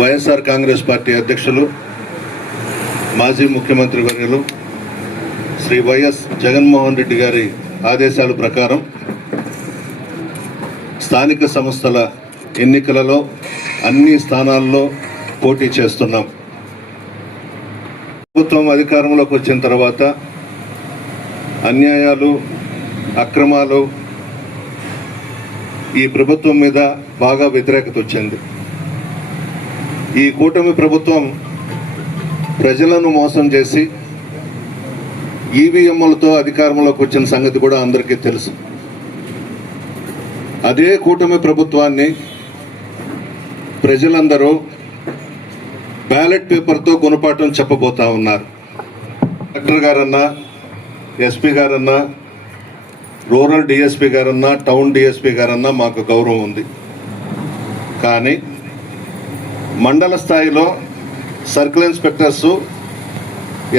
YSR Congress party అధ్యక్షులు మాజీ ముఖ్యమంత్రి వర్యులు శ్రీ వైఎస్ జగన్మోహన్ రెడ్డి గారి ఆదేశాల ప్రకారం స్థానిక సంస్థల ఎన్నికలలో అన్ని స్థానాల్లో పోటీ చేస్తున్నాం. ప్రభుత్వం అధికారంలోకి వచ్చిన తర్వాత అన్యాయాలు, అక్రమాలు ఈ ప్రభుత్వం మీద బాగా వ్యతిరేకత వచ్చింది. ఈ కూటమి ప్రభుత్వం ప్రజలను మోసం చేసి ఈవీఎంలతో అధికారంలోకి వచ్చిన సంగతి కూడా అందరికీ తెలుసు. అదే కూటమి ప్రభుత్వాన్ని ప్రజలందరూ బ్యాలెట్ పేపర్తో గుణపాఠం చెప్పబోతా ఉన్నారు. కలెక్టర్ గారన్నా, ఎస్పీ గారన్నా, రూరల్ డిఎస్పీ గారన్నా, టౌన్ డిఎస్పీ గారన్నా మాకు గౌరవం ఉంది. కానీ మండల స్థాయిలో సర్కిల్ ఇన్స్పెక్టర్సు,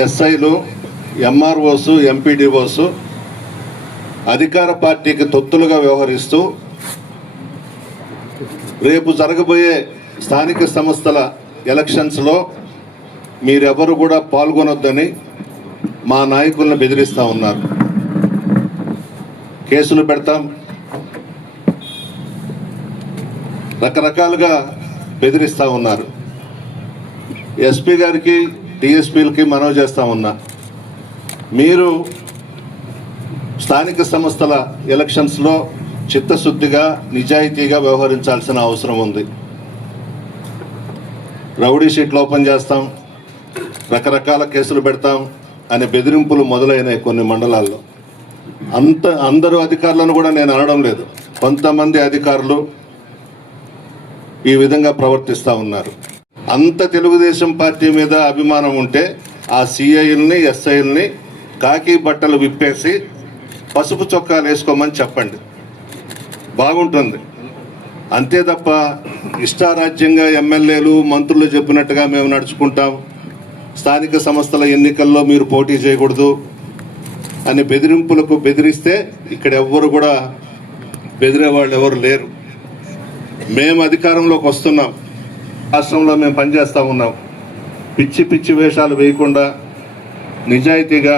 ఎస్ఐలు, ఎంఆర్ఓసు, ఎంపీడీఓసు అధికార పార్టీకి తొత్తులుగా వ్యవహరిస్తూ రేపు జరగబోయే స్థానిక సంస్థల ఎలక్షన్స్లో మీరెవరు కూడా పాల్గొనొద్దని మా నాయకులను బెదిరిస్తూ ఉన్నారు. కేసులు పెడతాం, రకరకాలుగా బెదిరిస్తూ ఉన్నారు. ఎస్పీ గారికి, డిఎస్పీలకి మనవి చేస్తూ ఉన్నా, మీరు స్థానిక సంస్థల ఎలక్షన్స్లో చిత్తశుద్ధిగా, నిజాయితీగా వ్యవహరించాల్సిన అవసరం ఉంది. రౌడీ షీట్లు ఓపెన్ చేస్తాం, రకరకాల కేసులు పెడతాం అనే బెదిరింపులు మొదలైనాయి కొన్ని మండలాల్లో. అందరూ అధికారులను కూడా నేను అనడం లేదు, కొంతమంది అధికారులు ఈ విధంగా ప్రవర్తిస్తూ ఉన్నారు. అంత తెలుగుదేశం పార్టీ మీద అభిమానం ఉంటే ఆ సిఐల్ని, ఎస్ఐల్ని కాకి బట్టలు విప్పేసి పసుపు చొక్కాలు వేసుకోమని చెప్పండి, బాగుంటుంది. అంతే తప్ప ఇష్టారాజ్యంగా ఎమ్మెల్యేలు, మంత్రులు చెప్పినట్టుగా మేము నడుచుకుంటాం, స్థానిక సంస్థల ఎన్నికల్లో మీరు పోటీ చేయకూడదు అని బెదిరింపులకు బెదిరిస్తే ఇక్కడ ఎవ్వరు కూడా బెదిరే వాళ్ళు ఎవరు లేరు. మేము అధికారంలోకి వస్తున్నాం, రాష్ట్రంలో మేము పనిచేస్తూ ఉన్నాం. పిచ్చి పిచ్చి వేషాలు వేయకుండా నిజాయితీగా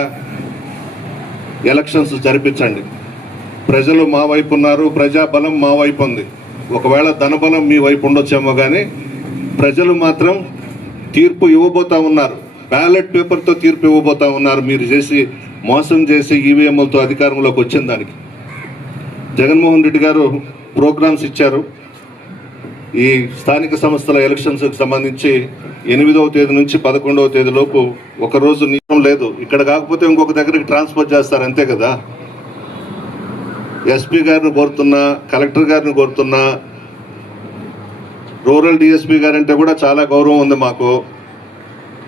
ఎలక్షన్స్ జరిపించండి. ప్రజలు మా వైపు ఉన్నారు, ప్రజాబలం మా వైపు ఉంది. ఒకవేళ ధనబలం మీ వైపు ఉండొచ్చేమో కానీ ప్రజలు మాత్రం తీర్పు ఇవ్వబోతా ఉన్నారు. బ్యాలెట్ పేపర్తో తీర్పు ఇవ్వబోతా ఉన్నారు. మీరు చేసి మోసం చేసి ఈవీఎంలతో అధికారంలోకి వచ్చిన దానికి జగన్మోహన్ రెడ్డి గారు ప్రోగ్రామ్స్ ఇచ్చారు. ఈ స్థానిక సంస్థల ఎలక్షన్స్కి సంబంధించి 8వ తేదీ నుంచి 11వ తేదీలోపు ఒకరోజు నియమం లేదు. ఇక్కడ కాకపోతే ఇంకొక దగ్గరికి ట్రాన్స్ఫర్ చేస్తారు, అంతే కదా. ఎస్పీ గారిని కోరుతున్నా, కలెక్టర్ గారిని కోరుతున్నా, రూరల్ డిఎస్పీ గారంటే కూడా చాలా గౌరవం ఉంది మాకు.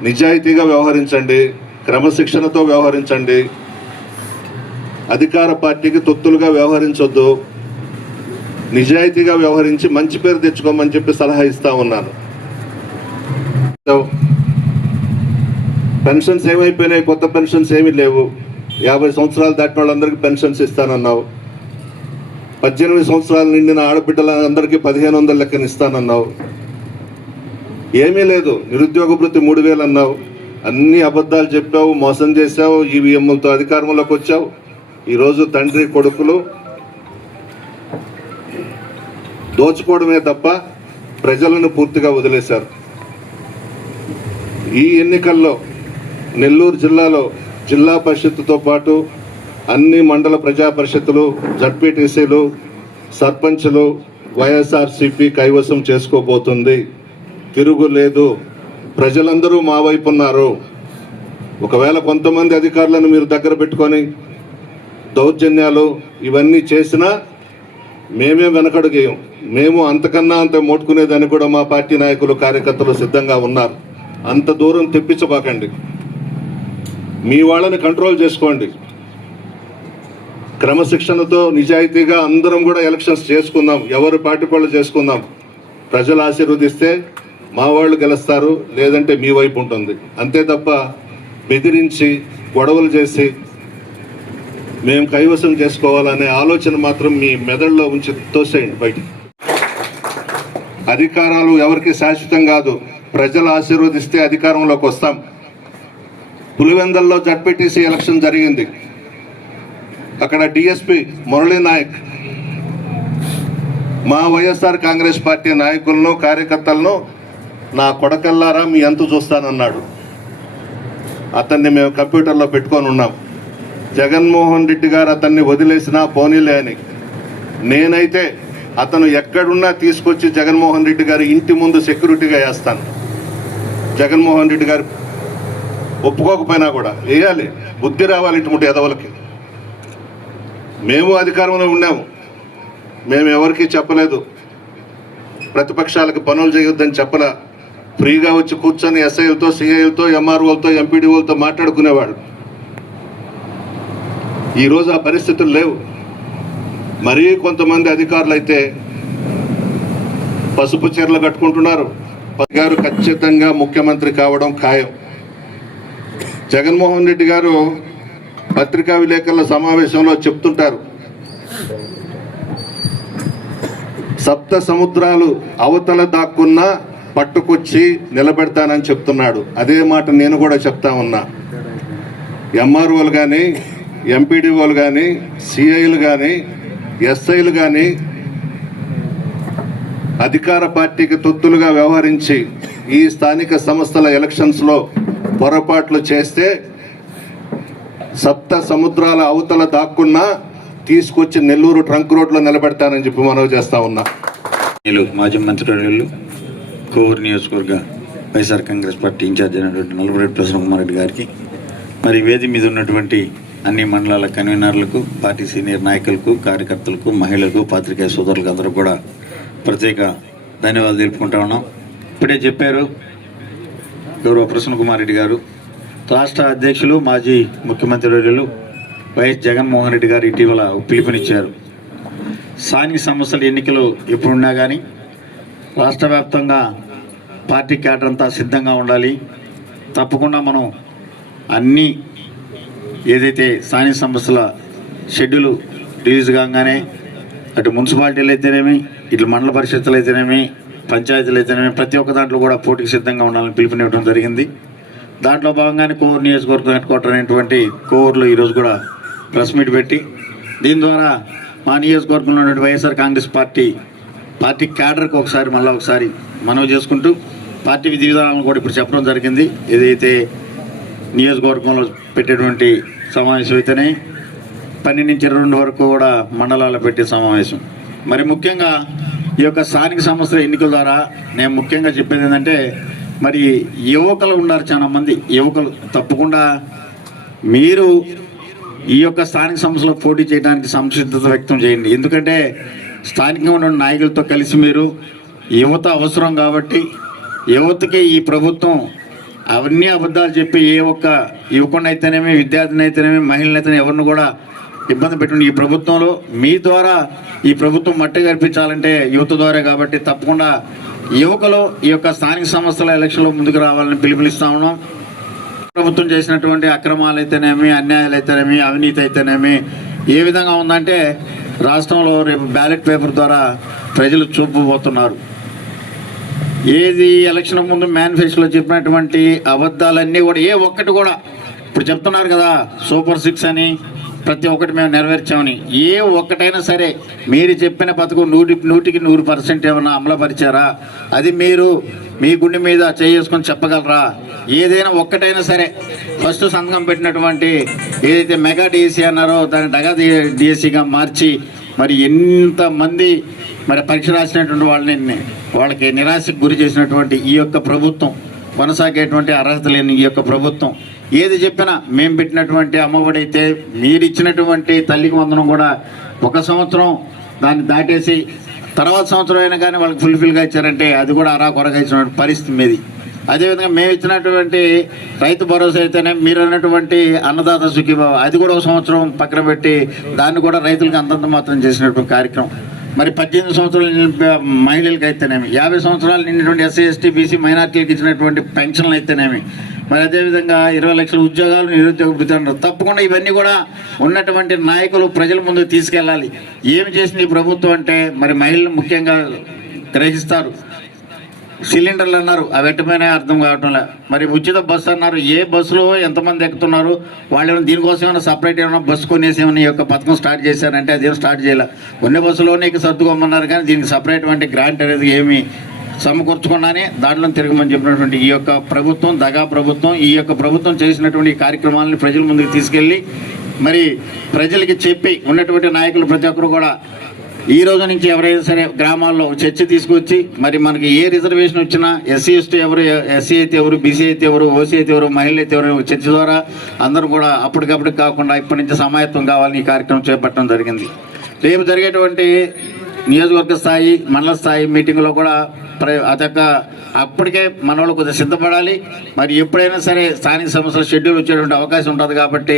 నిజాయితీగా వ్యవహరించండి, క్రమశిక్షణతో వ్యవహరించండి, అధికార పార్టీకి తొత్తులుగా వ్యవహరించొద్దు, నిజాయితీగా వ్యవహరించి మంచి పేరు తెచ్చుకోమని చెప్పి సలహా ఇస్తా ఉన్నాను. పెన్షన్స్ ఏమైపోయినాయి? కొత్త పెన్షన్స్ ఏమీ లేవు. 50 సంవత్సరాలు దాటిన వాళ్ళందరికీ పెన్షన్స్ ఇస్తానన్నావు. 18 సంవత్సరాలు నిండిన ఆడబిడ్డలందరికీ 1500 లెక్కన ఇస్తానన్నావు. ఏమీ లేదు. నిరుద్యోగ భృతి 3000 అన్నావు. అన్ని అబద్ధాలు చెప్పావు, మోసం చేశావు, ఈవీఎంలతో అధికారంలోకి వచ్చావు. ఈరోజు తండ్రి కొడుకులు దోచుకోవడమే తప్ప ప్రజలను పూర్తిగా వదిలేశారు. ఈ ఎన్నికల్లో నెల్లూరు జిల్లాలో జిల్లా పరిషత్తుతో పాటు అన్ని మండల ప్రజా పరిషత్తులు, జడ్పీటీసీలు, సర్పంచులు వైఎస్ఆర్సీపీ కైవసం చేసుకోబోతుంది. తిరుగులేదు. ప్రజలందరూ మా వైపు ఉన్నారు. ఒకవేళ కొంతమంది అధికారులను మీరు దగ్గర పెట్టుకొని దౌర్జన్యాలు ఇవన్నీ చేసినా మేమే వెనకడుగేయం. మేము అంతకన్నా అంత మోటుకునేదని కూడా మా పార్టీ నాయకులు, కార్యకర్తలు సిద్ధంగా ఉన్నారు. అంత దూరం తెప్పించబాకండి. మీ వాళ్ళని కంట్రోల్ చేసుకోండి. క్రమశిక్షణతో నిజాయితీగా అందరం కూడా ఎలక్షన్స్ చేసుకుందాం. ఎవరు పార్టీ వాళ్ళు చేసుకుందాం. ప్రజలు ఆశీర్వదిస్తే మా వాళ్ళు గెలుస్తారు, లేదంటే మీ వైపు ఉంటుంది. అంతే తప్ప బెదిరించి గొడవలు చేసి మేము కైవసం చేసుకోవాలనే ఆలోచన మాత్రం మీ మెదడులో ఉంచి తోసేయండి బయటికి. అధికారాలు ఎవరికి శాశ్వతం కాదు. ప్రజలు ఆశీర్వదిస్తే అధికారంలోకి వస్తాం. పులివెందల్లో జడ్పీటీసీ ఎలక్షన్ జరిగింది. అక్కడ డిఎస్పి మురళీ నాయక్ మా వైఎస్ఆర్ కాంగ్రెస్ పార్టీ నాయకులను కార్యకర్తలను నా కొడకల్లారా మీ అంతు చూస్తానన్నాడు. అతన్ని మేము కంప్యూటర్లో పెట్టుకొని ఉన్నాం. జగన్మోహన్ రెడ్డి గారు అతన్ని వదిలేసినా పోనీలే అని. నేనైతే అతను ఎక్కడున్నా తీసుకొచ్చి జగన్మోహన్ రెడ్డి గారి ఇంటి ముందు సెక్యూరిటీగా వేస్తాను. జగన్మోహన్ రెడ్డి గారు ఒప్పుకోకపోయినా కూడా వేయాలి. బుద్ధి రావాలి ఇటువంటి ఎదవలకి. మేము అధికారంలో ఉన్నాము. మేము ఎవరికీ చెప్పలేదు, ప్రతిపక్షాలకు పనులు చేయొద్దని చెప్పలా. ఫ్రీగా వచ్చి కూర్చొని ఎస్ఐలతో, సిఐలతో, ఎంఆర్ఓలతో, ఎంపీడీఓలతో మాట్లాడుకునేవాడు. ఈరోజు ఆ పరిస్థితులు లేవు. మరీ కొంతమంది అధికారులు అయితే పసుపు చీరలు కట్టుకుంటున్నారు. గారు ఖచ్చితంగా ముఖ్యమంత్రి కావడం ఖాయం. జగన్మోహన్ రెడ్డి గారు పత్రికా విలేకరుల సమావేశంలో చెప్తుంటారు, సప్త సముద్రాలు అవతల దాక్కున్నా పట్టుకొచ్చి నిలబెడతానని చెప్తున్నాడు. అదే మాట నేను కూడా చెప్తా ఉన్నా. ఎంఆర్ఓలు కానీ, ఎంపీడీఓలు కానీ, సిఐలు కానీ, ఎస్ఐలు కానీ అధికార పార్టీకి తొత్తులుగా వ్యవహరించి ఈ స్థానిక సంస్థల ఎలక్షన్స్లో పొరపాట్లు చేస్తే సప్త సముద్రాల అవతల దాక్కున్నా తీసుకొచ్చి నెల్లూరు ట్రంక్ రోడ్లో నిలబెడతానని చెప్పి మనవి చేస్తా ఉన్నా. మాజీ మంత్రివర్యులు కోవూరు నియోజకవర్గ వైఎస్ఆర్ కాంగ్రెస్ పార్టీ ఇన్ఛార్జ్ అయినటువంటి నల్లబరెడ్డి ప్రసన్న కుమార్ రెడ్డి గారికి, మరి వేది మీద ఉన్నటువంటి అన్ని మండలాల కన్వీనర్లకు, పార్టీ సీనియర్ నాయకులకు, కార్యకర్తలకు, మహిళలకు, పాత్రికేయ సోదరులకు అందరూ కూడా ప్రత్యేక ధన్యవాదాలు తెలుపుకుంటా ఉన్నాం. ఇప్పుడే చెప్పారు గౌరవ ప్రసన్న కుమార్ రెడ్డి గారు, రాష్ట్ర అధ్యక్షులు మాజీ ముఖ్యమంత్రి వర్యులు వైఎస్ జగన్మోహన్ రెడ్డి గారు ఇటీవల పిలుపునిచ్చారు. స్థానిక సంస్థల ఎన్నికలు ఎప్పుడున్నా కానీ రాష్ట్ర వ్యాప్తంగా పార్టీ క్యాడర్ అంతా సిద్ధంగా ఉండాలి. తప్పకుండా మనం అన్నీ ఏదైతే స్థానిక సంస్థల షెడ్యూల్ రిలీజ్ కాగానే అటు మున్సిపాలిటీలు అయితేనేమి, ఇటు మండల పరిషత్తులు అయితేనేమి, పంచాయతీలు అయితేనేమి, ప్రతి ఒక్క దాంట్లో కూడా పోటీకి సిద్ధంగా ఉండాలని పిలుపునివ్వడం జరిగింది. దాంట్లో భాగంగానే కోవూరు నియోజకవర్గం హెడ్ క్వార్టర్ అయినటువంటి కోవూరులో ఈరోజు కూడా ప్రెస్ మీట్ పెట్టి దీని ద్వారా మా నియోజకవర్గంలో ఉన్నటువంటి వైఎస్ఆర్ కాంగ్రెస్ పార్టీ క్యాడర్కి ఒకసారి మనవి చేసుకుంటూ పార్టీ విధి విధానాలను కూడా ఇప్పుడు చెప్పడం జరిగింది. ఏదైతే నియోజకవర్గంలో పెట్టేటువంటి సమావేశం అయితేనే 12 నుంచి 22 వరకు కూడా మండలాల్లో పెట్టే సమావేశం. మరి ముఖ్యంగా ఈ యొక్క స్థానిక సంస్థల ఎన్నికల ద్వారా నేను ముఖ్యంగా చెప్పేది ఏంటంటే, మరి యువకులు ఉన్నారు, చాలా మంది యువకులు. తప్పకుండా మీరు ఈ యొక్క స్థానిక సంస్థలో పోటీ చేయడానికి సంసిద్ధత వ్యక్తం చేయండి. ఎందుకంటే స్థానికంగా ఉన్న నాయకులతో కలిసి మీరు యువత అవసరం కాబట్టి, యువతకి ఈ ప్రభుత్వం అవన్నీ అబద్ధాలు చెప్పి ఏ ఒక్క యువకుని అయితేనేమి, విద్యార్థిని అయితేనేమి, మహిళలు అయితేనే ఎవరిని కూడా ఇబ్బంది పెట్టండి. ఈ ప్రభుత్వంలో మీ ద్వారా ఈ ప్రభుత్వం మట్టి కల్పించాలంటే యువత ద్వారా కాబట్టి తప్పకుండా యువకులు ఈ యొక్క స్థానిక సంస్థల ఎలక్షన్లో ముందుకు రావాలని పిలుపునిస్తా ఉన్నాం. ప్రభుత్వం చేసినటువంటి అక్రమాలు అయితేనేమి, అన్యాయాలు అయితేనేమి, అవినీతి అయితేనేమి ఏ విధంగా ఉందంటే రాష్ట్రంలో రేపు బ్యాలెట్ పేపర్ ద్వారా ప్రజలు చూపబోతున్నారు. ఏది ఎలక్షన్ ముందు మేనిఫెస్టోలో చెప్పినటువంటి అబద్ధాలన్నీ కూడా ఏ ఒక్కటి కూడా ఇప్పుడు చెప్తున్నారు కదా, సూపర్ 6 అని ప్రతి ఒక్కటి మేము నెరవేర్చామని. ఏ ఒక్కటైనా సరే మీరు చెప్పిన పథకం 100కి 100% ఏమన్నా అమలుపరిచారా? అది మీరు మీ గుండె మీద చేసుకొని చెప్పగలరా? ఏదైనా ఒక్కటైనా సరే ఫస్ట్ సంతకం పెట్టినటువంటి ఏదైతే మెగా డిఎస్సీ అన్నారో దాన్ని డగా డిఎస్సీగా మార్చి మరి ఎంతమంది మరి పరీక్ష రాసినటువంటి వాళ్ళకి నిరాశకు గురి చేసినటువంటి ఈ యొక్క ప్రభుత్వం, కొనసాగేటువంటి అర్హత లేని ఈ యొక్క ప్రభుత్వం ఏది చెప్పినా మేము పెట్టినటువంటి అమ్మఒడి అయితే మీరు ఇచ్చినటువంటి తల్లికి వందనం కూడా 1 సంవత్సరం దాన్ని దాటేసి తర్వాత సంవత్సరం అయినా కానీ వాళ్ళకి ఫుల్ఫిల్గా ఇచ్చారంటే అది కూడా అరాకొరగా ఇచ్చినటువంటి పరిస్థితి మీది. అదేవిధంగా మేము ఇచ్చినటువంటి రైతు భరోసా అయితేనే మీరు అన్నటువంటి అన్నదాత సుఖీభావ అది కూడా 1 సంవత్సరం పక్కన పెట్టి దాన్ని కూడా రైతులకు అంతంత మాత్రం చేసినటువంటి కార్యక్రమం. మరి 18 సంవత్సరాల మహిళలకు అయితేనేమి, 50 సంవత్సరాలు నిండినటువంటి ఎస్సీ ఎస్టీ బీసీ మైనార్టీలకు ఇచ్చినటువంటి పెన్షన్లు అయితేనేమి, మరి అదేవిధంగా 20 లక్షల ఉద్యోగాలు నిరుద్యోగ భృతి అన్నారు. తప్పకుండా ఇవన్నీ కూడా ఉన్నటువంటి నాయకులు ప్రజల ముందుకు తీసుకెళ్ళాలి. ఏమి చేసింది ఈ ప్రభుత్వం అంటే మరి మహిళలు ముఖ్యంగా గ్రహిస్తారు. సిలిండర్లు అన్నారు, అవి ఎట్టమైనా అర్థం కావటంలే. మరి ఉచిత బస్సు అన్నారు, ఏ బస్సులో ఎంతమంది ఎక్కుతున్నారు, వాళ్ళు ఏమైనా దీనికోసం ఏమైనా సపరేట్ ఏమైనా బస్సు కొనేసి ఏమైనా ఈ యొక్క పథకం స్టార్ట్ చేశారంటే అదేం స్టార్ట్ చేయాలి. ఉన్న బస్సులోనే సర్దుకోమన్నారు కానీ దీనికి సపరేట్ వంటి గ్రాంట్ అనేది ఏమీ సమకూర్చుకున్నానే దాంట్లో తిరగమని చెప్పినటువంటి ఈ యొక్క ప్రభుత్వం, దగా ప్రభుత్వం, ఈ యొక్క ప్రభుత్వం చేసినటువంటి కార్యక్రమాలను ప్రజల ముందుకు తీసుకెళ్ళి మరి ప్రజలకి చెప్పి ఉన్నటువంటి నాయకులు ప్రతి ఒక్కరు కూడా ఈ రోజు నుంచి ఎవరైనా సరే గ్రామాల్లో చర్చ తీసుకొచ్చి మరి మనకి ఏ రిజర్వేషన్ వచ్చినా ఎస్సీ ఎస్టీ ఎవరు, ఎస్సీ అయితే ఎవరు, బీసీ అయితే ఎవరు, ఓసీ అయితే ఎవరు, మహిళలు అయితే ఎవరు, చర్చ ద్వారా అందరూ కూడా అప్పటికప్పటికి కాకుండా ఇప్పటి నుంచి సమాయత్తం కావాలని ఈ కార్యక్రమం చేపట్టడం జరిగింది. రేపు జరిగేటువంటి నియోజకవర్గ స్థాయి, మండల స్థాయి మీటింగ్లో కూడా అదొక అప్పటికే మన వాళ్ళు కొద్దిగా సిద్ధపడాలి. మరి ఎప్పుడైనా సరే స్థానిక సమస్యల షెడ్యూల్ వచ్చేటువంటి అవకాశం ఉంటుంది కాబట్టి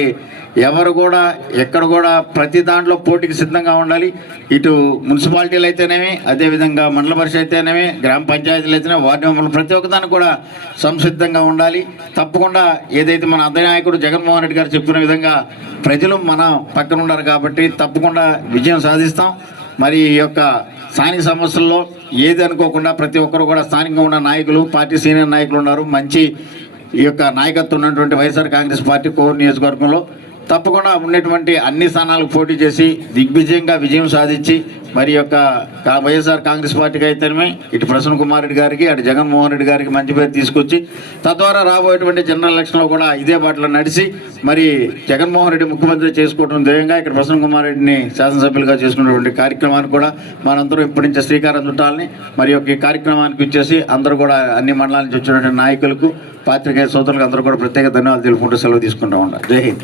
ఎవరు కూడా ఎక్కడ కూడా ప్రతి దాంట్లో పోటీకి సిద్ధంగా ఉండాలి. ఇటు మున్సిపాలిటీలు అయితేనేమి, అదేవిధంగా మండల పరిషత్ అయితేనేమి, గ్రామ పంచాయతీలు అయితేనే, వార్డు మెంబర్లు ప్రతి ఒక్కదానికి కూడా సంసిద్ధంగా ఉండాలి. తప్పకుండా ఏదైతే మన అధినాయకుడు జగన్మోహన్ రెడ్డి గారు చెప్తున్న విధంగా ప్రజలు మన పక్కన ఉన్నారు కాబట్టి తప్పకుండా విజయం సాధిస్తాం. మరి ఈ యొక్క స్థానిక సమస్యల్లో ఏది అనుకోకుండా ప్రతి ఒక్కరు కూడా స్థానికంగా ఉన్న నాయకులు, పార్టీ సీనియర్ నాయకులు ఉన్నారు. మంచి ఈ యొక్క నాయకత్వం ఉన్నటువంటి వైఎస్ఆర్ కాంగ్రెస్ పార్టీ కోర్ నియోజకవర్గంలో తప్పకుండా ఉన్నటువంటి అన్ని స్థానాలకు పోటీ చేసి దిగ్విజయంగా విజయం సాధించి మరి యొక్క వైఎస్ఆర్ కాంగ్రెస్ పార్టీకి అయితేనే ఇటు ప్రసన్న కుమార్ రెడ్డి గారికి, అటు జగన్మోహన్ రెడ్డి గారికి మంచి పేరు తీసుకొచ్చి తద్వారా రాబోయేటువంటి జనరల్ ఎలక్షన్లో కూడా ఇదే బాటలో నడిచి మరి జగన్మోహన్ రెడ్డి ముఖ్యమంత్రి చేసుకోవడం ధ్యేయంగా ఇక్కడ ప్రసన్న కుమార్ రెడ్డిని శాసనసభ్యులుగా చేసుకున్నటువంటి కార్యక్రమానికి కూడా మనందరూ ఇప్పటి నుంచి శ్రీకారం చుట్టాలని మరి యొక్క ఈ కార్యక్రమానికి వచ్చేసి అందరూ కూడా అన్ని మండలాల నుంచి వచ్చినటువంటి నాయకులకు, పాత్రికేయ సోదరులకు అందరూ కూడా ప్రత్యేక ధన్యవాదాలు తెలుపుకుంటూ సెలవు తీసుకుంటూ ఉంటారు. జై హింద్.